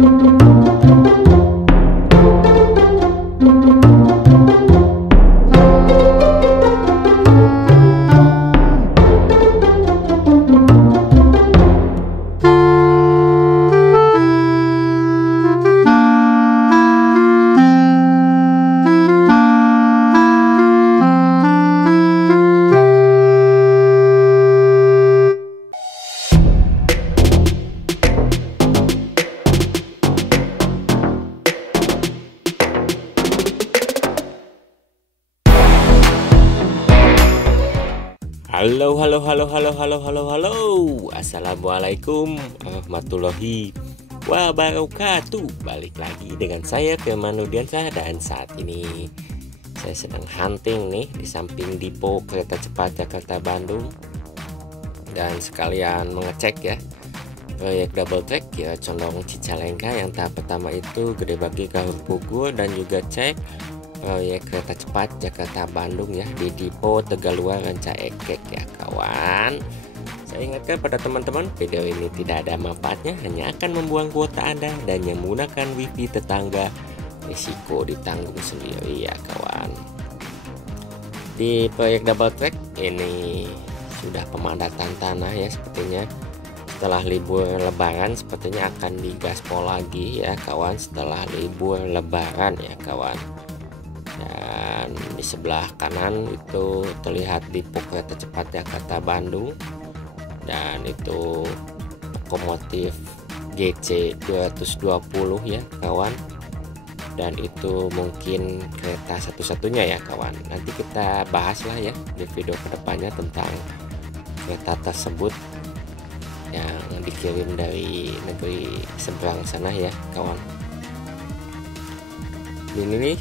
Halo. Assalamualaikum warahmatullahi wabarakatuh. Balik lagi dengan saya Firman Nurdiansyah, dan saat ini saya sedang hunting nih di samping depo kereta cepat Jakarta Bandung, dan sekalian mengecek ya proyek double track ya Condong Cicalengka. Yang tahap pertama itu Gede Bagi Kahur Pugur, dan juga cek proyek kereta cepat Jakarta Bandung ya di depo Tegaluar Ranca Ekek ya kawan. Saya ingatkan pada teman-teman, video ini tidak ada manfaatnya, hanya akan membuang kuota Anda, dan yang menggunakan wifi tetangga risiko ditanggung sendiri ya kawan. Di proyek double track ini sudah pemadatan tanah ya, sepertinya setelah libur lebaran sepertinya akan digaspol lagi ya kawan, setelah libur lebaran ya kawan. Dan di sebelah kanan itu terlihat depo kereta cepat Jakarta Bandung, dan itu lokomotif GC 220 ya kawan, dan itu mungkin kereta satu-satunya ya kawan. Nanti kita bahas lah ya di video kedepannya tentang kereta tersebut yang dikirim dari negeri seberang sana ya kawan. Ini nih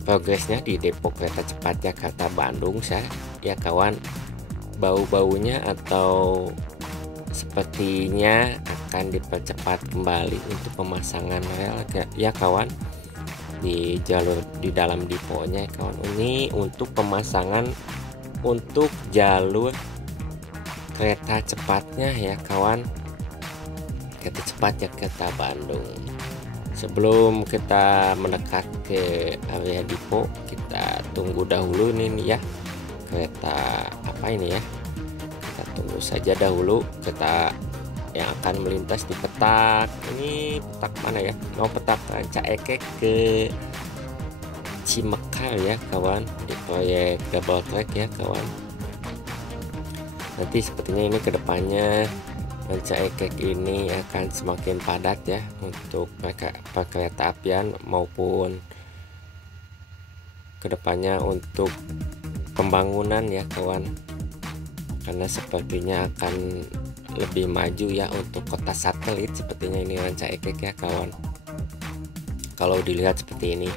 progresnya di depo kereta cepat Jakarta Bandung ya kawan. Bau-baunya atau sepertinya akan dipercepat kembali untuk pemasangan rel ya kawan di jalur di dalam deponya kawan. Ini untuk pemasangan untuk jalur kereta cepatnya ya kawan, kereta cepat Jakarta Bandung. Sebelum kita mendekat ke area depo, kita tunggu dahulu nih ya kereta apa ini ya, kita tunggu saja dahulu kereta yang akan melintas di petak ini. Petak mana ya? Petak Ranca Ekek ke Cimekar ya kawan, di proyek double track ya kawan. Nanti sepertinya ini kedepannya Ranca Ekek ini akan semakin padat ya untuk perkereta apian maupun kedepannya untuk pembangunan ya kawan, karena sepertinya akan lebih maju ya untuk kota satelit sepertinya ini Ranca Ekek ya kawan. Kalau dilihat seperti ini,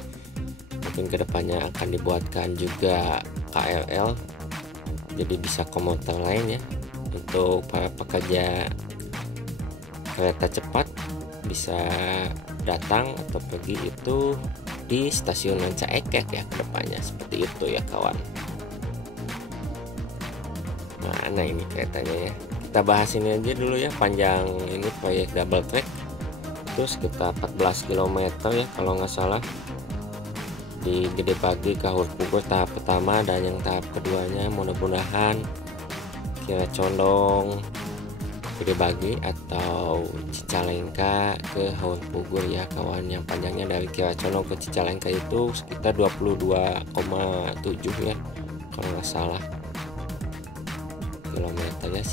mungkin kedepannya akan dibuatkan juga KRL, jadi bisa komuter lain ya untuk para pekerja kereta cepat bisa datang atau pergi itu di stasiun Ranca Ekek ya kedepannya, seperti itu ya kawan. Mana ini keretanya ya, kita bahas ini aja dulu ya. Panjang ini proyek double track itu sekitar 14 km ya kalau nggak salah, di Gede Bagi Kahur Pugur tahap pertama, dan yang tahap keduanya mudah-mudahan Kira Condong Gede Bagi atau Cicalengka ke Kahur Pugur ya kawan. Yang panjangnya dari Kira Condong ke Cicalengka itu sekitar 22,7 ya kalau nggak salah kilometernya.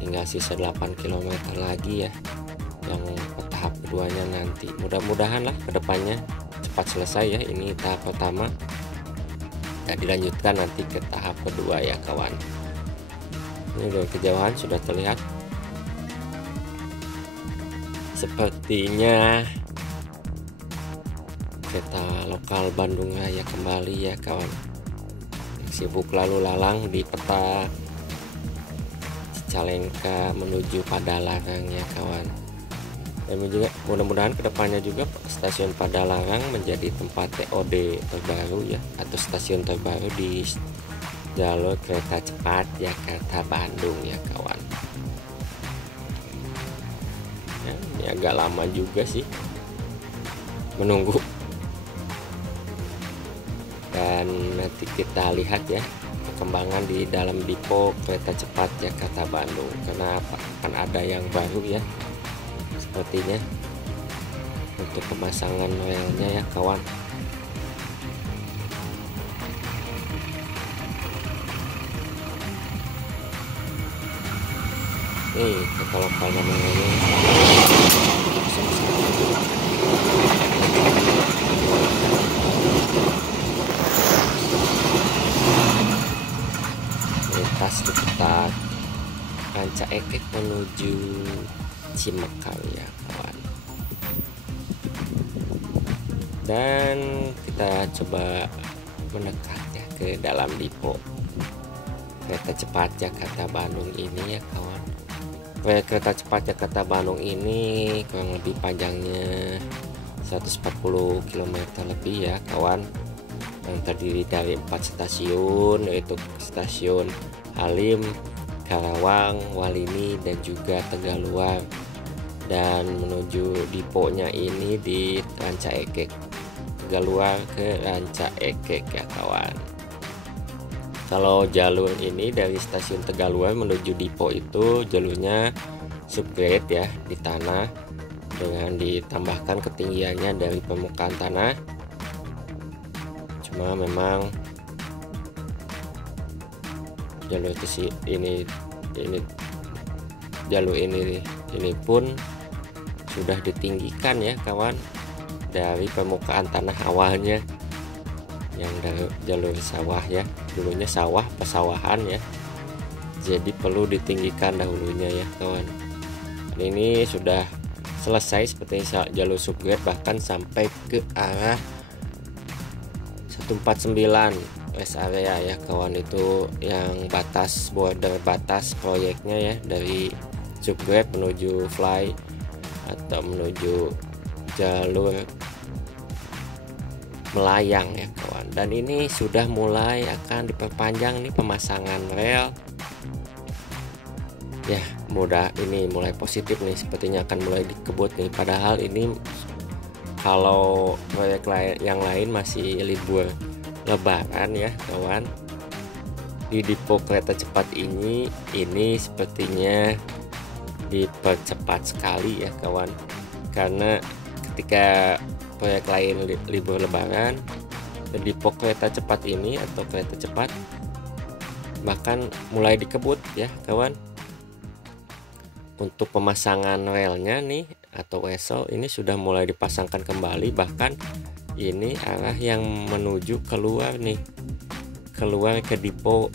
Tinggal sisa 8 km lagi ya yang tahap keduanya nanti. Mudah-mudahan lah kedepannya cepat selesai ya ini tahap pertama, dan dilanjutkan nanti ke tahap kedua ya kawan. Ini dari kejauhan sudah terlihat sepertinya kereta lokal Bandung Raya kembali ya kawan, sibuk lalu lalang di peta Cicalengka menuju Padalarang ya kawan. Dan juga mudah-mudahan kedepannya juga stasiun Padalarang menjadi tempat TOD terbaru ya, atau stasiun terbaru di jalur kereta cepat Jakarta Bandung ya kawan. Ya, ini agak lama juga sih menunggu. Dan nanti kita lihat ya perkembangan di dalam depo kereta cepat Jakarta Bandung, karena akan ada yang baru ya sepertinya untuk pemasangan relnya ya kawan. Nih kalau namanya lintas sekitar Ranca Ekek menuju Cimekal ya kawan. Dan kita coba mendekat ya ke dalam depo kereta cepat Jakarta Bandung ini ya kawan. Kereta cepat Jakarta Bandung ini kurang lebih panjangnya 140 km lebih ya kawan, yang terdiri dari 4 stasiun, yaitu stasiun Halim, Karawang, Walini, dan juga Tegaluar. Dan menuju deponya ini di Ranca Ekek, Tegaluar ke Ranca Ekek ya kawan. Kalau jalur ini dari stasiun Tegaluar menuju depo itu jalurnya subgrade ya di tanah, dengan ditambahkan ketinggiannya dari permukaan tanah. Cuma memang jalur ini pun sudah ditinggikan ya kawan dari permukaan tanah awalnya, yang dari jalur sawah ya, dulunya sawah pesawahan ya, jadi perlu ditinggikan dahulunya ya kawan. Dan ini sudah selesai seperti jalur subgrade, bahkan sampai ke arah 149 rest area ya kawan, itu yang batas border batas proyeknya ya, dari subgrade menuju fly atau menuju jalur melayang ya kawan. Dan ini sudah mulai akan diperpanjang nih pemasangan rel ya, mulai positif nih, sepertinya akan mulai dikebut nih. Padahal ini kalau proyek yang lain masih libur lebaran ya kawan, di depo kereta cepat ini sepertinya dipercepat sekali ya kawan, karena ketika proyek lain libur lebaran, depo kereta cepat ini atau kereta cepat bahkan mulai dikebut ya kawan. Untuk pemasangan relnya nih atau wesel ini sudah mulai dipasangkan kembali, bahkan ini arah yang menuju keluar nih, keluar ke depo,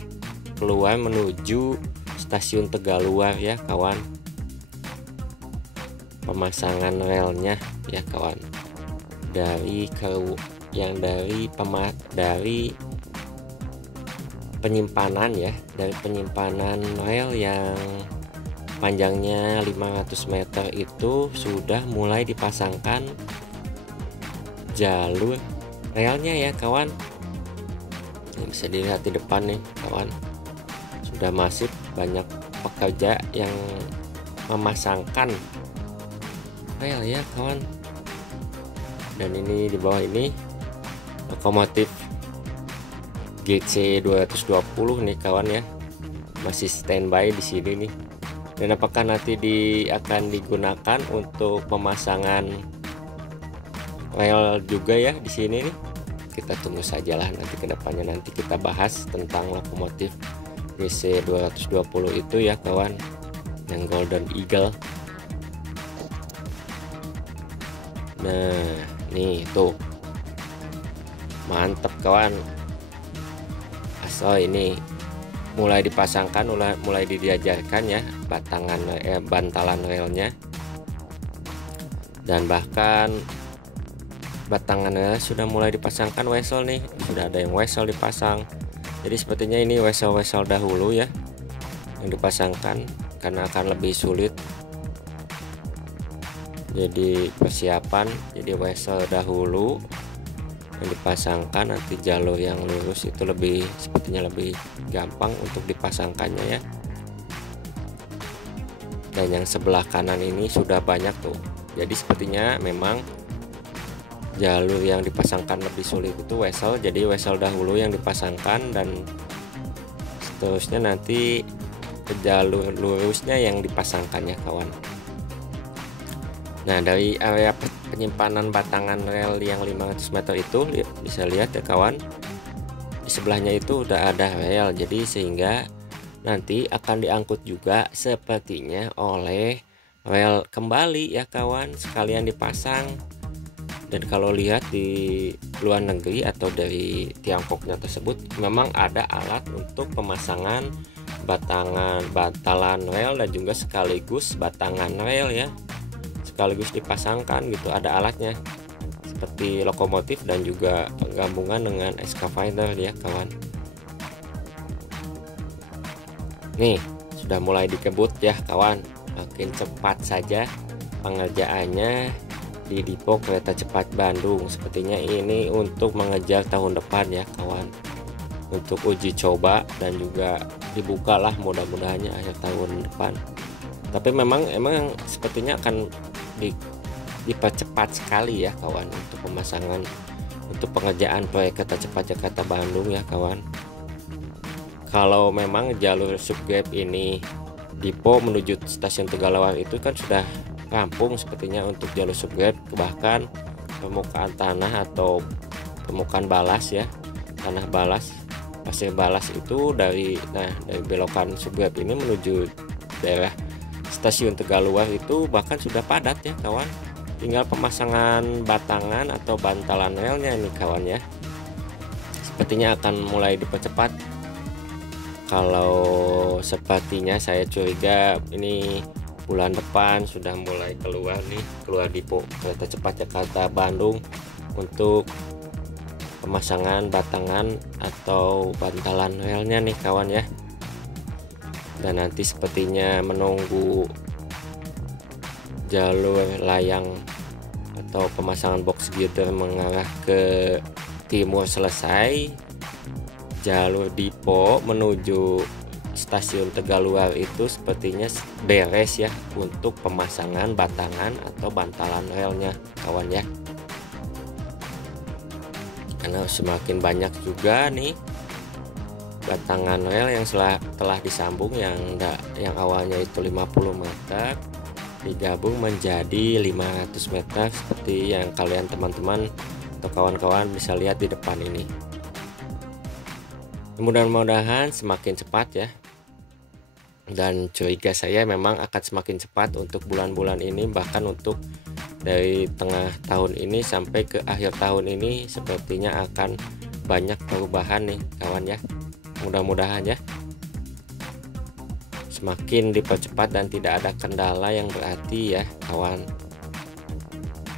keluar menuju stasiun Tegaluar ya kawan, pemasangan relnya ya kawan, dari penyimpanan ya, dari penyimpanan rel yang panjangnya 500 meter itu sudah mulai dipasangkan jalur relnya ya kawan. Ini bisa dilihat di depan nih kawan, sudah masif banyak pekerja yang memasangkan rel ya kawan. Dan ini di bawah ini lokomotif GC 220 nih kawan ya, masih standby di sini nih. Dan apakah nanti akan digunakan untuk pemasangan rel juga ya di sini nih? Kita tunggu sajalah nanti kedepannya, nanti kita bahas tentang lokomotif GC 220 itu ya kawan, yang Golden Eagle. Nah nih tuh mantep kawan, asal ini mulai dipasangkan, mulai diajarkan ya bantalan relnya, dan bahkan batangannya sudah mulai dipasangkan wesel nih, sudah ada yang wesel dipasang. Jadi sepertinya ini wesel-wesel dahulu ya yang dipasangkan, karena akan lebih sulit. Jadi persiapan, jadi wesel dahulu yang dipasangkan, nanti jalur yang lurus itu sepertinya lebih gampang untuk dipasangkannya ya. dan yang sebelah kanan ini sudah banyak tuh. Jadi sepertinya memang jalur yang dipasangkan lebih sulit itu wesel, jadi wesel dahulu yang dipasangkan dan seterusnya nanti ke jalur lurusnya yang dipasangkan ya kawan. Nah, dari area penyimpanan batangan rel yang 500 meter itu bisa lihat ya kawan, di sebelahnya itu udah ada rel, jadi sehingga nanti akan diangkut juga sepertinya oleh rel kembali ya kawan, sekalian dipasang. Dan kalau lihat di luar negeri atau dari Tiongkoknya tersebut, memang ada alat untuk pemasangan bantalan rel dan juga sekaligus batangan rel ya, sekaligus dipasangkan gitu, ada alatnya seperti lokomotif dan juga penggabungan dengan excavator ya kawan. Nih sudah mulai dikebut ya kawan, makin cepat saja pengerjaannya di Depo Kereta Cepat Bandung. Sepertinya ini untuk mengejar tahun depan ya kawan, untuk uji coba dan juga dibukalah mudah-mudahannya akhir tahun depan. Tapi memang sepertinya akan dipercepat sekali ya kawan untuk pemasangan, untuk pengerjaan proyek Kereta Cepat Jakarta Bandung ya kawan. Kalau memang jalur subgrade ini Depo menuju stasiun Tegalawar itu kan sudah rampung sepertinya untuk jalur subgrade, bahkan permukaan tanah atau permukaan balas ya, tanah balas, pasir balas itu dari belokan subgrade ini menuju daerah stasiun Tegaluar itu bahkan sudah padat ya kawan, tinggal pemasangan batangan atau bantalan relnya nih kawan ya. Sepertinya akan mulai dipercepat. Kalau sepertinya saya curiga ini bulan depan sudah mulai keluar Depo Kereta Cepat Jakarta Bandung untuk pemasangan batangan atau bantalan relnya nih kawan ya. Dan nanti sepertinya menunggu jalur layang atau pemasangan box girder mengarah ke timur selesai, jalur Depo menuju stasiun Tegaluar itu sepertinya beres ya untuk pemasangan batangan atau bantalan relnya kawan ya. Karena semakin banyak juga nih batangan rel yang telah disambung yang awalnya itu 50 meter digabung menjadi 500 meter seperti yang kalian teman-teman atau kawan-kawan bisa lihat di depan ini. Mudah-mudahan semakin cepat ya, dan curiga saya memang akan semakin cepat untuk bulan-bulan ini, bahkan untuk dari tengah tahun ini sampai ke akhir tahun ini sepertinya akan banyak perubahan nih kawan ya. Mudah-mudahan ya semakin dipercepat dan tidak ada kendala yang berarti ya kawan.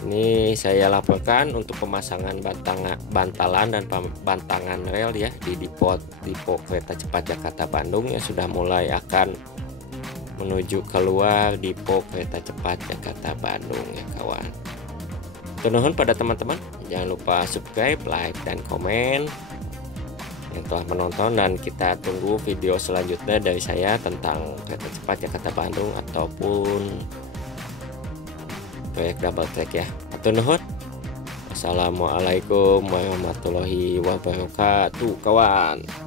Ini saya laporkan untuk pemasangan bantalan dan bantangan rel ya di Depo Kereta Cepat Jakarta Bandung yang sudah mulai akan menuju keluar Depo Kereta Cepat Jakarta Bandung ya kawan. Nuhun pada teman-teman, jangan lupa subscribe, like, dan komen yang telah menonton, dan kita tunggu video selanjutnya dari saya tentang Kereta Cepat Jakarta Bandung ataupun proyek double track ya. Atur nuhun. Assalamualaikum warahmatullahi wabarakatuh kawan.